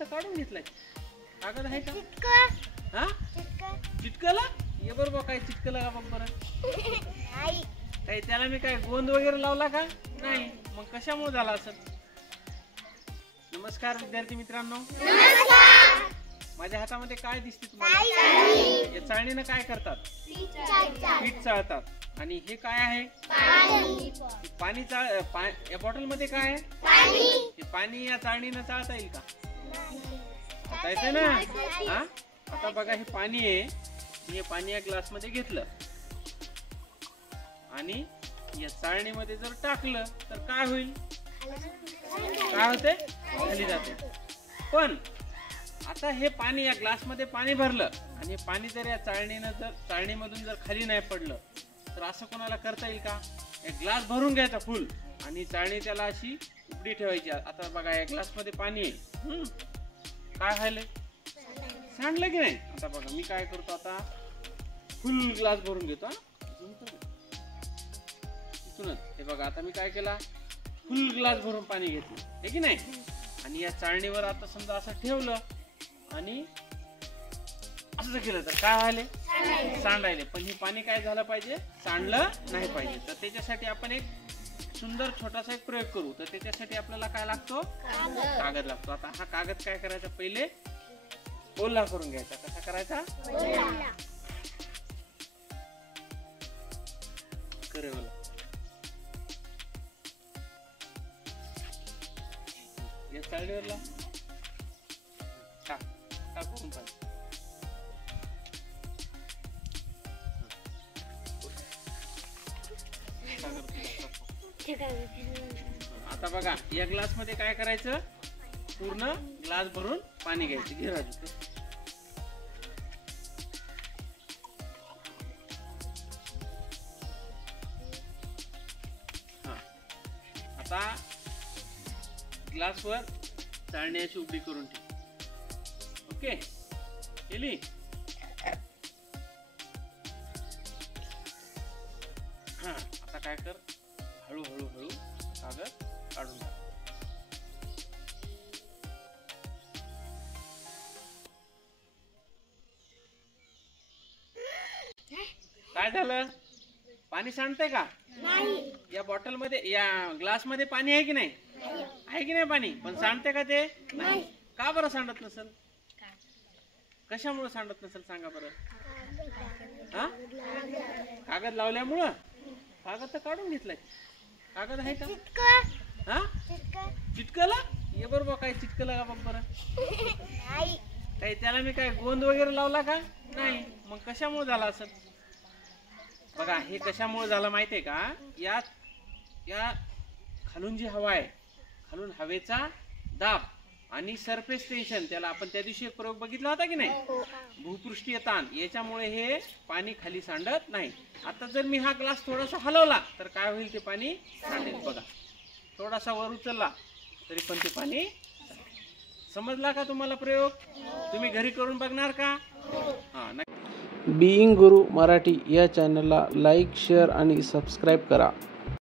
तर काढून घेतलाय. कागद आहे का? हा चिटकला ये बरोबर. काय चिटकला का बघ बरं. काही त्याला मी काय गोंद वगैरे लावला का? नाही. मग कशामुळे झाला असं? नमस्कार विद्यार्थी मित्रांनो. माझ्या हातामध्ये काय दिसते तुम्हाला? या चाळणीनं काय करतात? पीठ चाळतात. आणि हे काय आहे? पाणी. या बॉटल मध्ये काय आहे? हे पाणी या चाळणीनं चाळता येईल का? आता येते ना. हा आता बघा हे पाणी आहे. हे पाणी या ग्लास मध्ये घेतलं आणि या चाळणीमध्ये जर टाकलं तर काय होईल? काय होते? खाली जाते. पण आता हे पाणी या ग्लास मध्ये पाणी भरलं आणि हे पाणी जर या चाळणीमधून जर खाली नाही पडलं तर असं कोणाला करता येईल का? एक ग्लास भरून घ्यायचा फुल आणि चाळणी त्याला अशी उघडी ठेवायची. आता बघा या ग्लास मध्ये पाणी आहे. काय व्हायलंय? सांडलं की नाही? आता बघा मी काय करतो, आता फुल ग्लास भरून घेतो. हे बघा आता मी काय केला, फुल ग्लास भरून पाणी घेतलं, हे की नाही. आणि या चाळणीवर आता समजा असं ठेवलं आणि असं केलं तर काय व्हायले? सांडायले. पण हे पाणी काय झालं पाहिजे? सांडलं नाही पाहिजे. तर त्याच्यासाठी आपण एक सुंदर छोटासा एक प्रयोग करू. तर त्याच्यासाठी आपल्याला काय लागतो? कागद लागतो. आता हा कागद काय करायचा, पहिले ओला करून घ्यायचा. कसा करायचा? करे ओला. या चाळणीवरला टाकून पाहिजे. आता बघा या ग्लास मध्ये काय करायचं, पूर्ण ग्लास भरून पाणी घ्यायचं. घे राजू. आता ग्लासवर चाळणी अशी उभी करून ठेव. ओके केली. हा आता काय कर, हळूहळू कागद काढून टाक. काय झालं? पाणी सांडतंय का? या बॉटल मध्ये, या ग्लास मध्ये पाणी आहे की नाही? आहे की नाही पाणी? पण सांडते का ते? नाही. का बरं सांडत नसेल? कशामुळे सांडत नसेल सांगा बरं? हा कागद लावल्यामुळं. कागद तर काढून घेतलाय. कागद आहे का? हा चिटकला ये बरोबर. काय चिटकला का बघ बरं. काही त्याला मी काय गोंद वगैरे लावला का? नाही. मग कशामुळे झाला असं? बघा हे कशामुळे झालं माहितीये का? या खालून जी हवा आहे, खालून हवेचा दाब आणि सरफेस टेन्शन, त्याला आपण त्या दिवशी एक प्रयोग बघितला होता की नाही, भूपृष्ठीय ताण, याच्यामुळे हे पाणी खाली सांडत नाही. आता जर मी हा ग्लास थोडासा हलवला तर काय होईल? ते पाणी सांडेल. बघा थोडासा वर उचलला तरी पण ते पाणी. समजला का तुम्हाला प्रयोग? तुम्ही घरी करून बघणार का? हा. बीइंग गुरु मराठी या चॅनलला लाईक, शेअर आणि सबस्क्राईब करा.